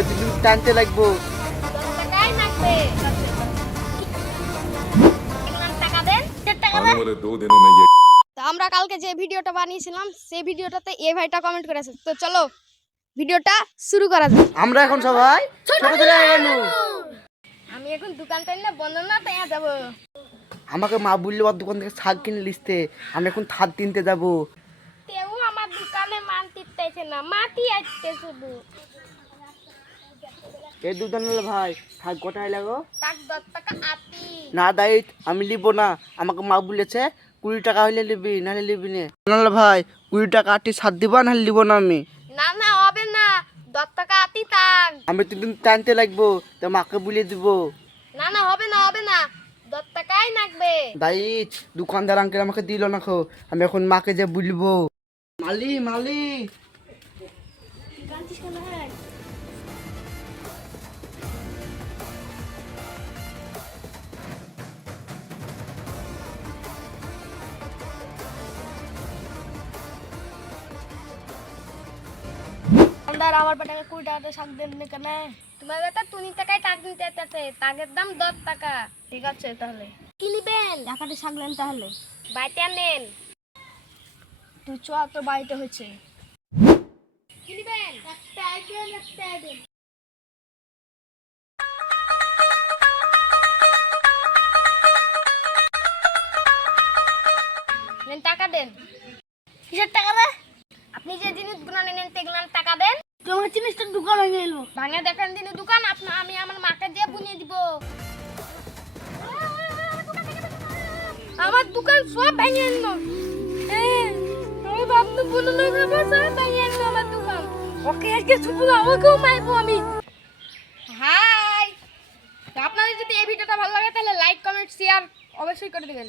আমি তো টানতে লাগবো। তো আমরা কালকে যে ভিডিওটা বানিয়েছিলাম সেই ভিডিওটাতে এই ভাইটা কমেন্ট করেছে। তো চলো ভিডিওটা শুরু করা যাক। আমরা এখন সবাই ছোট ছেলে হয়ে গেল। আমি এখন দোকানটা নিয়ে বন্ধ না তাই যাবো। আমাকে মা বললো ওর দোকান থেকে শাক কিনে লিখতে, আমি এখন থাদ কিনতে যাবো। তেও আমার দোকানে মান তিতেছে না, মাটি আসতে শুধু। এই দুধ আনলে ভাই থাক গোটাই লাগো। তাক 10 টাকা আতি। না দায়িত আমি লিব না, আমাকে মা বলেছে 20 টাকা হইলে লিবি, নাহলে লিবি না। আনলে ভাই 20 টাকা আটি সাত দিবা, নাহলে লিব না আমি। না না হবে না, 10 টাকা আতি তাক। আমি তো টানতে লাগবো, তো মাকে বলে দিব। না না হবে না, হবে না, 10 টাকাই লাগবে। দায়িত দোকানদার আঙ্কেল আমাকে দিল না খো, আমি এখন মাকে যে বলবো। মালি মালি গানছিস কেন? হ্যাঁ আমার বেটাকে 20 টাকাতে শাক দেন না কেন? তোমার বেটা 20 টাকায় টাক দিতে চাচ্ছে, টাকের দাম 10 টাকা। ঠিক আছে তাহলে কি নিবেন? টাকাতে শাক নেন তাহলে। বাইতে নেন। তুই চ তো বাড়িতে হয়েছে। কি নিবেন? একটা আইটেম একটা আইটেম। নেন টাকা দেন। কিসের টাকা রে? আপনি যে জিনিসগুলো নেন সেগুলো টাকা দেন। তোমার জিনিসটা দোকান ভেঙে এলো। ভাঙে দেখেন দিন দোকান, আমি আমার মাকে দিয়ে বুনিয়ে দিব। আমার দোকান সব ভেঙে এলো। আমি ভাবতে বলে লোক আমার সব ভেঙে এলো আমার দোকান। ওকে আজকে শুধু আমাকেও মারবো আমি। হাই, আপনাদের যদি এই ভিডিওটা ভালো লাগে তাহলে লাইক কমেন্ট শেয়ার অবশ্যই করে দিবেন।